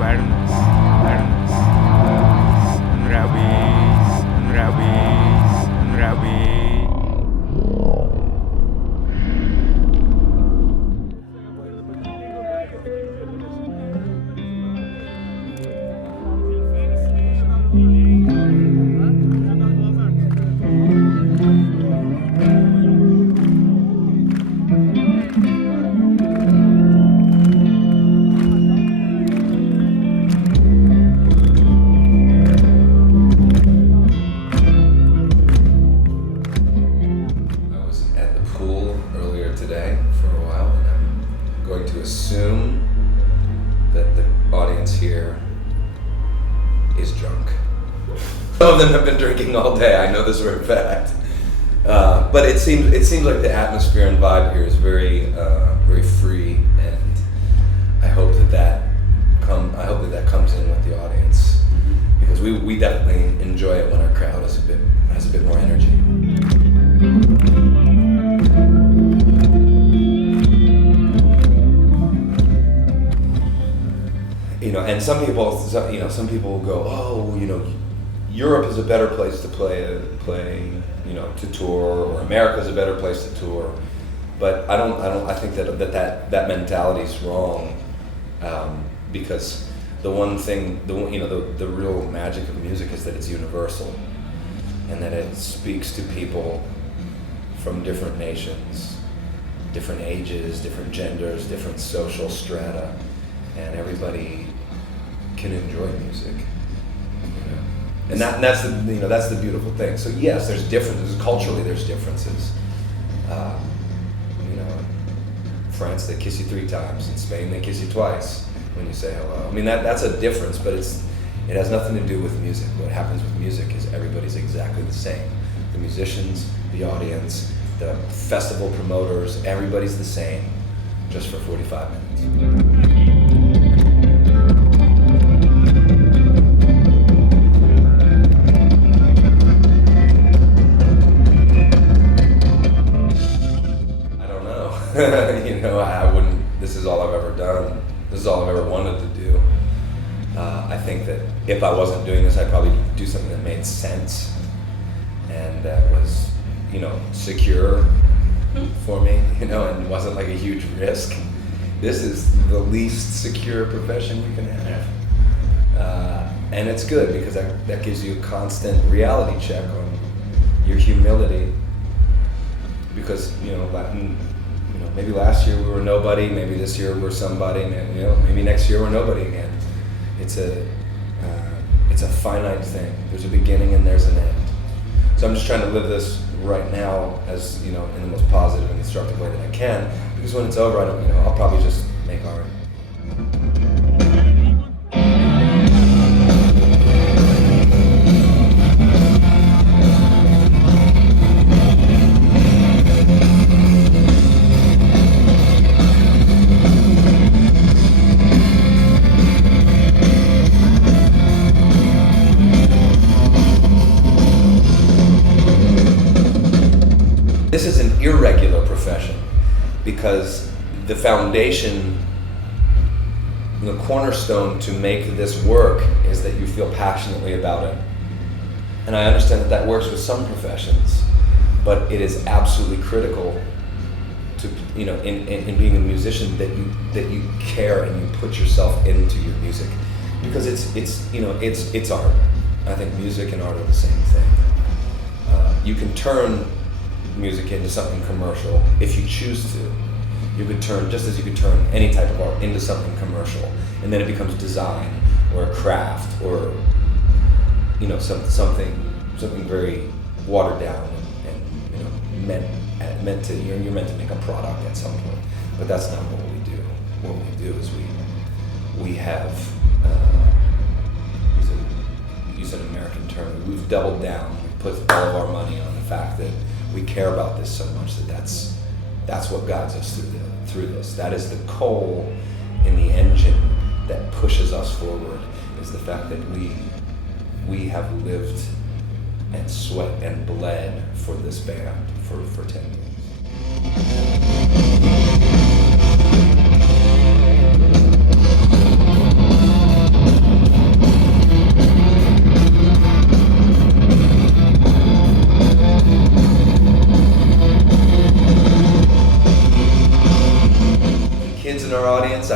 awareness, awareness, unravel, unravel, unravel. Assume that the audience here is drunk. Some of them have been drinking all day. I know this for a fact. But it seems like the atmosphere and vibe here is very free, and I hope that comes in with the audience, because we definitely enjoy it when our crowd has a bit more energy. And some people go, oh, Europe is a better place to play, to tour, or America's a better place to tour. But I think that mentality is wrong, because the one thing, the real magic of music is that it's universal, and that it speaks to people from different nations, different ages, different genders, different social strata, and everybody can enjoy music, and that's the beautiful thing. So yes, there's differences culturally. There's differences. France, they kiss you 3 times. In Spain, they kiss you twice when you say hello. I mean, that's a difference, but it has nothing to do with music. What happens with music is everybody's exactly the same. The musicians, the audience, the festival promoters, everybody's the same, just for 45 minutes. I wouldn't. This is all I've ever done. This is all I've ever wanted to do. I think that if I wasn't doing this, I'd probably do something that made sense and that was, secure for me, and wasn't like a huge risk. This is the least secure profession you can have, and it's good because that gives you a constant reality check on your humility. Because maybe last year we were nobody, maybe this year we're somebody, maybe next year we're nobody again. It's a finite thing. There's a beginning and there's an end. So I'm just trying to live this right now as, in the most positive and constructive way that I can, because when it's over, I'll probably just make art. This is an irregular profession because the foundation, the cornerstone to make this work is that you feel passionately about it. And I understand that works with some professions, but it is absolutely critical to, in being a musician that you care and you put yourself into your music, because it's art. I think music and art are the same thing. You can turn music into something commercial if you choose to. You could turn, just as you could turn any type of art into something commercial, and then it becomes design or a craft or something very watered down and meant to you're meant to make a product at some point. But that's not what we do. What we do is we have use an American term. We've doubled down. We put all of our money on the fact that we care about this so much that's what guides us through this. That is the coal in the engine that pushes us forward, is the fact that we have lived and sweat and bled for this band for 10 years.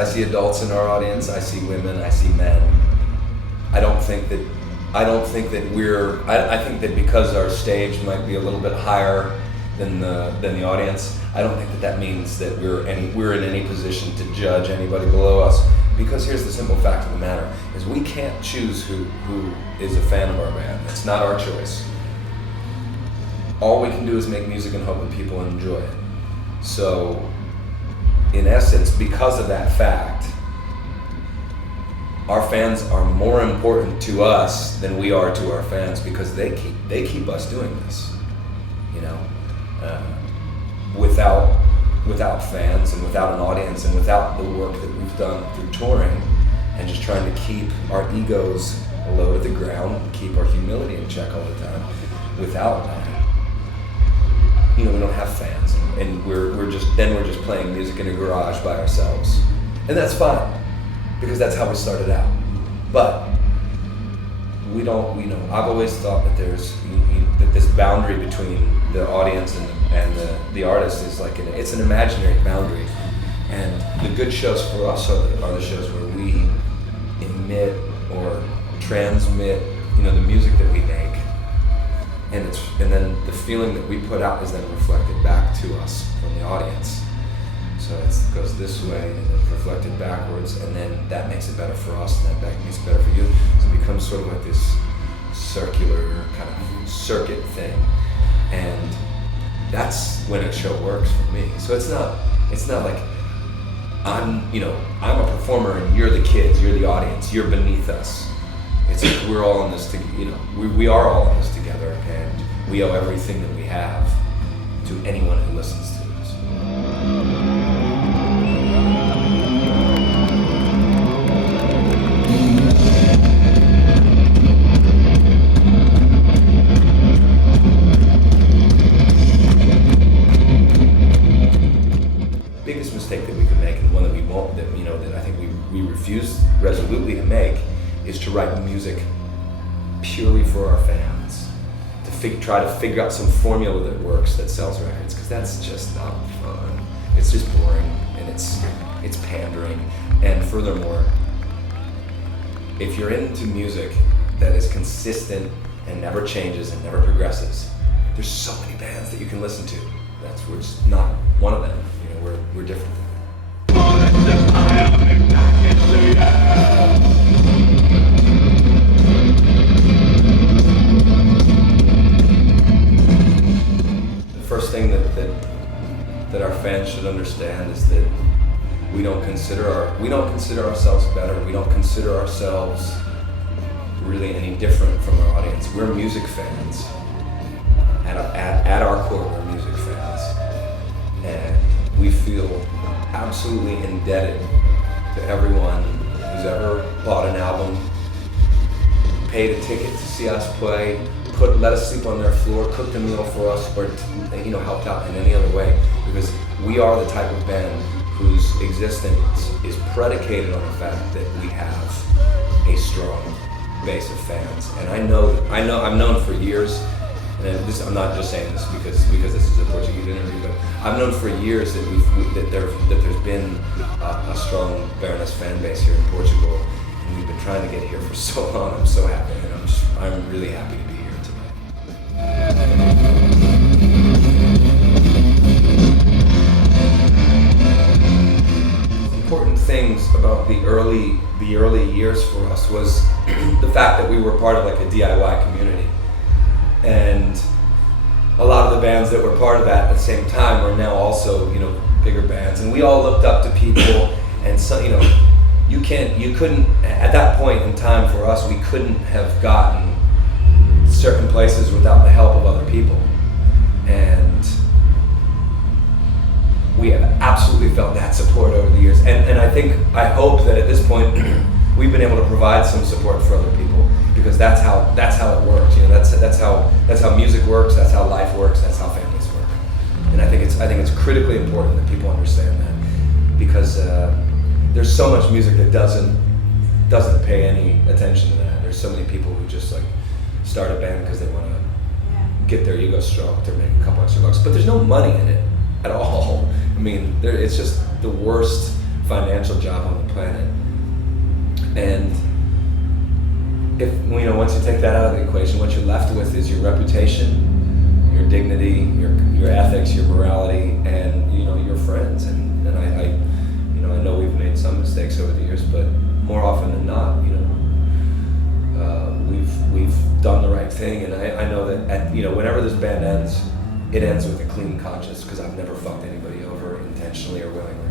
I see adults in our audience. I see women. I see men. I think that because our stage might be a little bit higher than the audience, I don't think that means that we're in any position to judge anybody below us. Because here's the simple fact of the matter: is we can't choose who is a fan of our band. It's not our choice. All we can do is make music and hope that people enjoy it. So, in essence, because of that fact, our fans are more important to us than we are to our fans, because they keep us doing this. You know, without fans and without an audience and without the work that we've done through touring and just trying to keep our egos low to the ground and keep our humility in check all the time, without that, you know, we don't have fans, and we're just playing music in a garage by ourselves, and that's fine, because that's how we started out. But we don't, you know, I've always thought that that this boundary between the audience and the artist is like it's an imaginary boundary, and the good shows for us are the shows where we emit or transmit, you know, the music that we make, and then the feeling that we put out is then reflected back to us from the audience. So it goes this way and then reflected backwards, and then that makes it better for us, and that makes it better for you. So it becomes sort of like this circular kind of circuit thing, and that's when a show works for me. So it's not like I'm a performer and you're the kids, you're the audience, you're beneath us. It's like we're all in this together. You know, we are all in this together, and we owe everything that we have to anyone who listens to us. Biggest mistake that we could make, and one that we won't, that I think we refuse resolutely to make, is to write music purely for our fans, to try to figure out some formula that works, that sells records, because that's just not fun. It's just boring, and it's pandering. And furthermore, if you're into music that is consistent and never changes and never progresses, there's so many bands that you can listen to. We're just not one of them. You know, we're different. The first thing that our fans should understand is that we don't consider ourselves better. We don't consider ourselves really any different from our audience. We're music fans. At our core, we're music fans, and we feel absolutely indebted to everyone who's ever bought an album, paid a ticket to see us play, let us sleep on their floor, cooked a meal for us, or helped out in any other way, because we are the type of band whose existence is predicated on the fact that we have a strong base of fans. And I've known for years, and I'm not just saying this because this is a Portuguese interview, but I've known for years that there's been a strong Baroness fan base here in Portugal, and we've been trying to get here for so long. I'm so happy, and I'm really happy to be here tonight. Important things about the early years for us was the fact that we were part of like a DIY community. And a lot of the bands that were part of that at the same time were now also, bigger bands. And we all looked up to people, and so, you couldn't, at that point in time for us, we couldn't have gotten certain places without the help of other people. And we have absolutely felt that support over the years. And I hope that at this point, we've been able to provide some support for other people, because that's how it works. That's how music works. That's how life works. That's how families work. And I think it's critically important that people understand that, because there's so much music that doesn't pay any attention to that. There's so many people who just like start a band because they want to get their ego stroked or make a couple extra bucks, but there's no money in it at all. I mean, it's just the worst financial job on the planet. And if, you know, once you take that out of the equation, what you're left with is your reputation, your dignity, your ethics, your morality, and, you know, your friends. And I know we've made some mistakes over the years, but more often than not, you know, we've done the right thing. And I know that whenever this band ends, it ends with a clean conscience, because I've never fucked anybody over intentionally or willingly.